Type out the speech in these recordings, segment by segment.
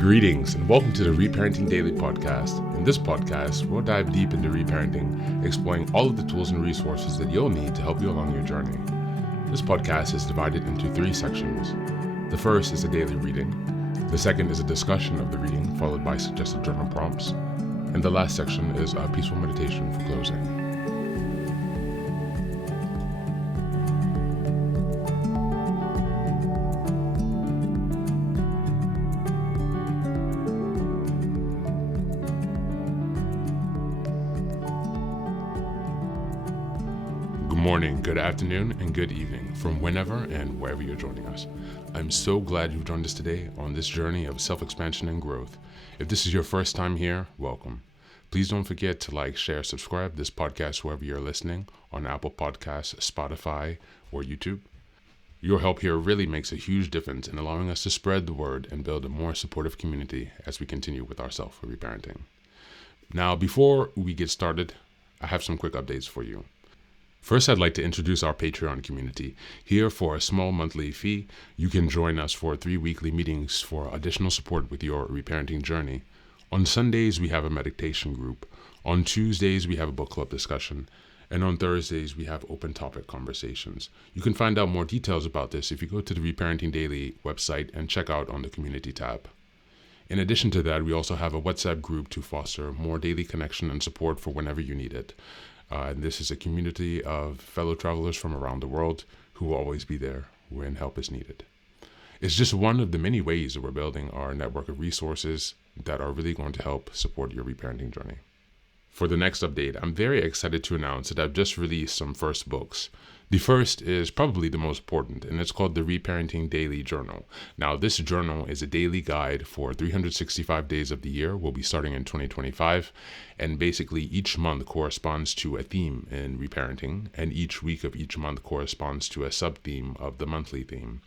Greetings and welcome to the Reparenting Daily podcast. In this podcast, we'll dive deep into reparenting, exploring all of the tools and resources that you'll need to help you along your journey. This podcast is divided into 3 sections. The first is a daily reading. The second is a discussion of the reading, followed by suggested journal prompts. And the last section is a peaceful meditation for closing. Good morning, good afternoon, and good evening from whenever and wherever you're joining us. I'm so glad you've joined us today on this journey of self-expansion and growth. If this is your first time here, welcome. Please don't forget to like, share, subscribe this podcast wherever you're listening, on Apple Podcasts, Spotify, or YouTube. Your help here really makes a huge difference in allowing us to spread the word and build a more supportive community as we continue with our self-reparenting. Now, before we get started, I have some quick updates for you. First, I'd like to introduce our Patreon community. Here, for a small monthly fee, you can join us for 3 weekly meetings for additional support with your reparenting journey. On Sundays, we have a meditation group. On Tuesdays, we have a book club discussion. And on Thursdays, we have open topic conversations. You can find out more details about this if you go to the Reparenting Daily website and check out on the community tab. In addition to that, we also have a WhatsApp group to foster more daily connection and support for whenever you need it. And this is a community of fellow travelers from around the world who will always be there when help is needed. It's just one of the many ways that we're building our network of resources that are really going to help support your reparenting journey. For the next update, I'm very excited to announce that I've just released some first books. The first is probably the most important, and it's called the Reparenting Daily Journal. Now, this journal is a daily guide for 365 days of the year. We'll be starting in 2025, and basically each month corresponds to a theme in reparenting, and each week of each month corresponds to a sub-theme of the monthly theme.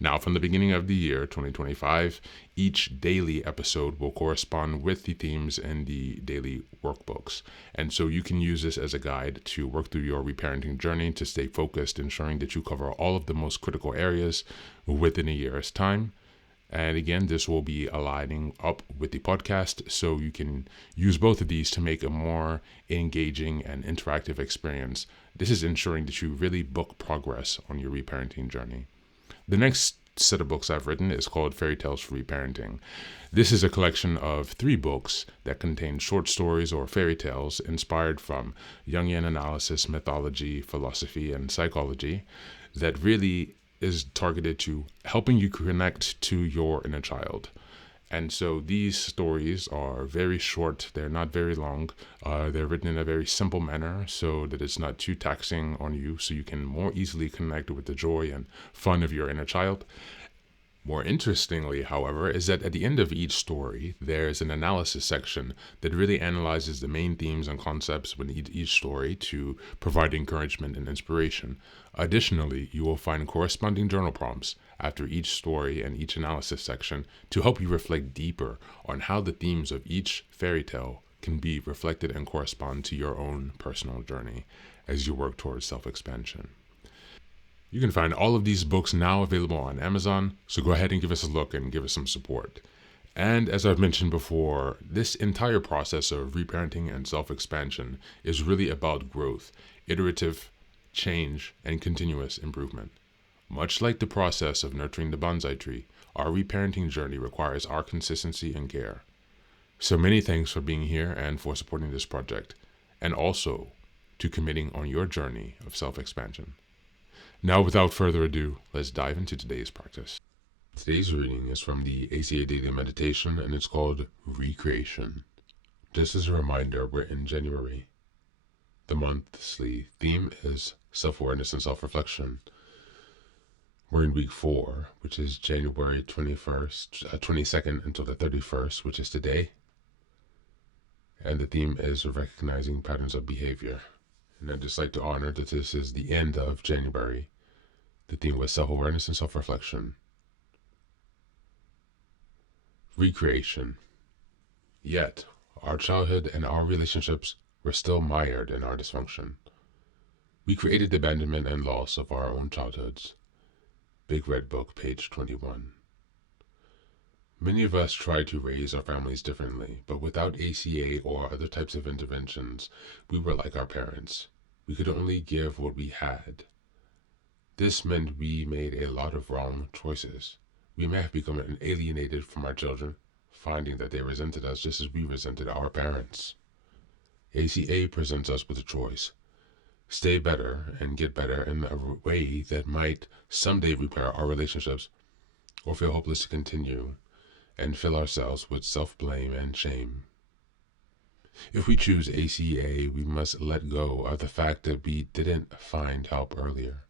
Now, from the beginning of the year, 2025, each daily episode will correspond with the themes in the daily workbooks. And so you can use this as a guide to work through your reparenting journey to stay focused, ensuring that you cover all of the most critical areas within a year's time. And again, this will be aligning up with the podcast, so you can use both of these to make a more engaging and interactive experience. This is ensuring that you really book progress on your reparenting journey. The next set of books I've written is called Fairy Tales for Reparenting. This is a collection of 3 books that contain short stories or fairy tales inspired from Jungian analysis, mythology, philosophy, and psychology that really is targeted to helping you connect to your inner child. And so these stories are very short. They're not very long. They're written in a very simple manner so that it's not too taxing on you, so you can more easily connect with the joy and fun of your inner child. More interestingly, however, is that at the end of each story, there's an analysis section that really analyzes the main themes and concepts within each story to provide encouragement and inspiration. Additionally, you will find corresponding journal prompts after each story and each analysis section to help you reflect deeper on how the themes of each fairy tale can be reflected and correspond to your own personal journey as you work towards self-expansion. You can find all of these books now available on Amazon, so go ahead and give us a look and give us some support. And as I've mentioned before, this entire process of reparenting and self-expansion is really about growth, iterative change, and continuous improvement. Much like the process of nurturing the bonsai tree, our reparenting journey requires our consistency and care. So many thanks for being here and for supporting this project, and also to committing on your journey of self-expansion. Now, without further ado, let's dive into today's practice. Today's reading is from the ACA Daily Meditation, and it's called Recreation. Just as a reminder, we're in January. The monthly theme is self-awareness and self-reflection. We're in week 4, which is January 22nd until the 31st, which is today. And the theme is recognizing patterns of behavior. And I'd just like to honor that this is the end of January. The theme was self-awareness and self-reflection. Recreation. Yet, our childhood and our relationships were still mired in our dysfunction. We created the abandonment and loss of our own childhoods. Big Red Book, page 21. Many of us try to raise our families differently, but without ACA or other types of interventions, we were like our parents. We could only give what we had. This meant we made a lot of wrong choices. We may have become alienated from our children, finding that they resented us just as we resented our parents. ACA presents us with a choice. Stay better and get better in a way that might someday repair our relationships, or feel hopeless to continue and fill ourselves with self-blame and shame. If we choose ACA, we must let go of the fact that we didn't find help earlier,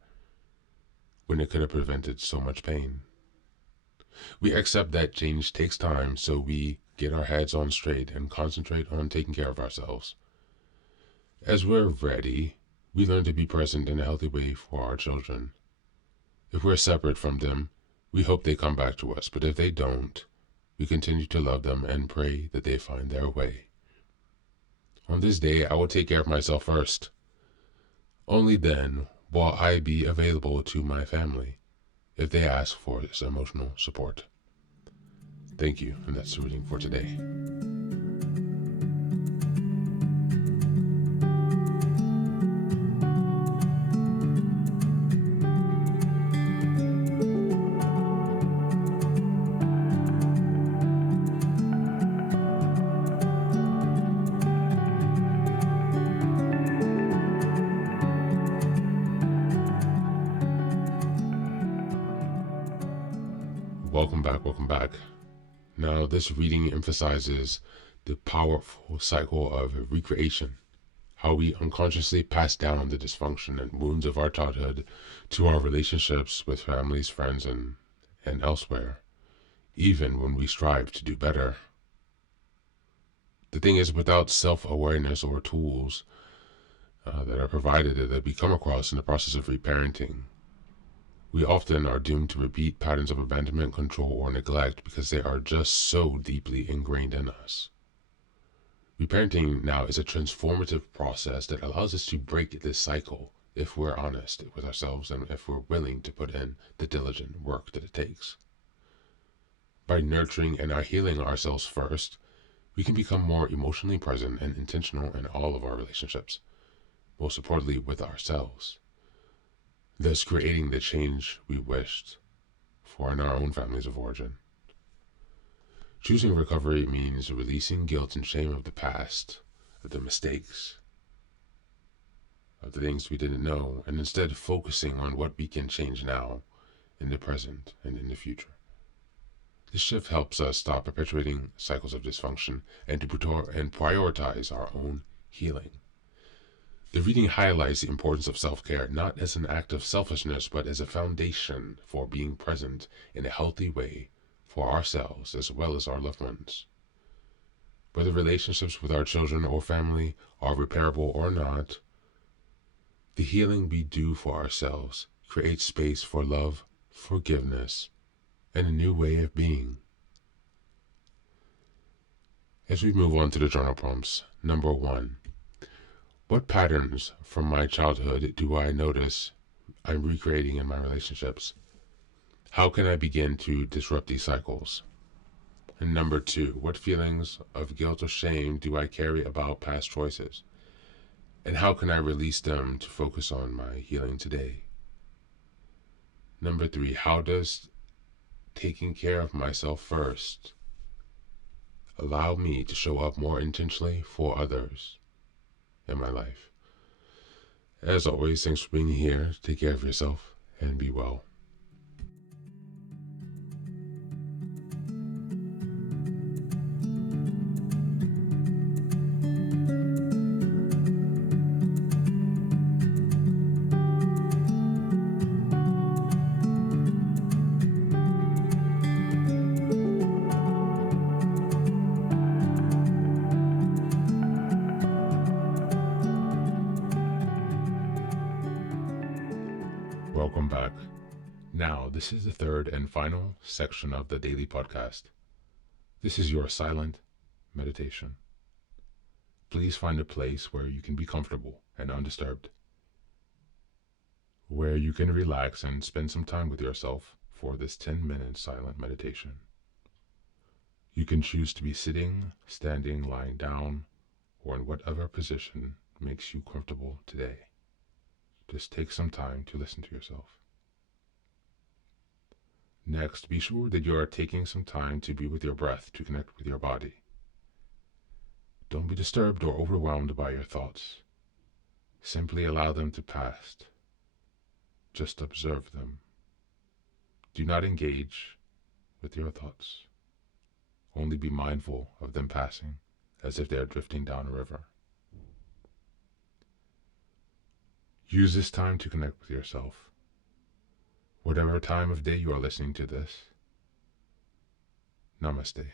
when it could have prevented so much pain. We accept that change takes time, so we get our heads on straight and concentrate on taking care of ourselves. As we're ready, we learn to be present in a healthy way for our children. If we're separate from them, we hope they come back to us, but if they don't, we continue to love them and pray that they find their way. On this day, I will take care of myself first. Only then will I be available to my family if they ask for this emotional support. Thank you, and that's the reading for today. Welcome back. Now, this reading emphasizes the powerful cycle of recreation, how we unconsciously pass down the dysfunction and wounds of our childhood to our relationships with families, friends, and elsewhere, even when we strive to do better. The thing is, without self-awareness or tools that are provided that we come across in the process of reparenting, we often are doomed to repeat patterns of abandonment, control, or neglect because they are just so deeply ingrained in us. Reparenting now is a transformative process that allows us to break this cycle if we're honest with ourselves and if we're willing to put in the diligent work that it takes. By nurturing and healing ourselves first, we can become more emotionally present and intentional in all of our relationships, most importantly with ourselves, thus creating the change we wished for in our own families of origin. Choosing recovery means releasing guilt and shame of the past, of the mistakes, of the things we didn't know, and instead focusing on what we can change now, in the present, and in the future. This shift helps us stop perpetuating cycles of dysfunction and to prioritize our own healing. The reading highlights the importance of self-care, not as an act of selfishness, but as a foundation for being present in a healthy way for ourselves as well as our loved ones. Whether relationships with our children or family are repairable or not, the healing we do for ourselves creates space for love, forgiveness, and a new way of being. As we move on to the journal prompts, number 1. What patterns from my childhood do I notice I'm recreating in my relationships? How can I begin to disrupt these cycles? And number 2, what feelings of guilt or shame do I carry about past choices? And how can I release them to focus on my healing today? Number 3, how does taking care of myself first allow me to show up more intentionally for others in my life? As always, thanks for being here. Take care of yourself and be well. Welcome back. Now, this is the third and final section of the daily podcast. This is your silent meditation. Please find a place where you can be comfortable and undisturbed, where you can relax and spend some time with yourself for this 10-minute silent meditation. You can choose to be sitting, standing, lying down, or in whatever position makes you comfortable today. Just take some time to listen to yourself. Next, be sure that you are taking some time to be with your breath to connect with your body. Don't be disturbed or overwhelmed by your thoughts. Simply allow them to pass. Just observe them. Do not engage with your thoughts. Only be mindful of them passing, as if they are drifting down a river. Use this time to connect with yourself. Whatever time of day you are listening to this, Namaste.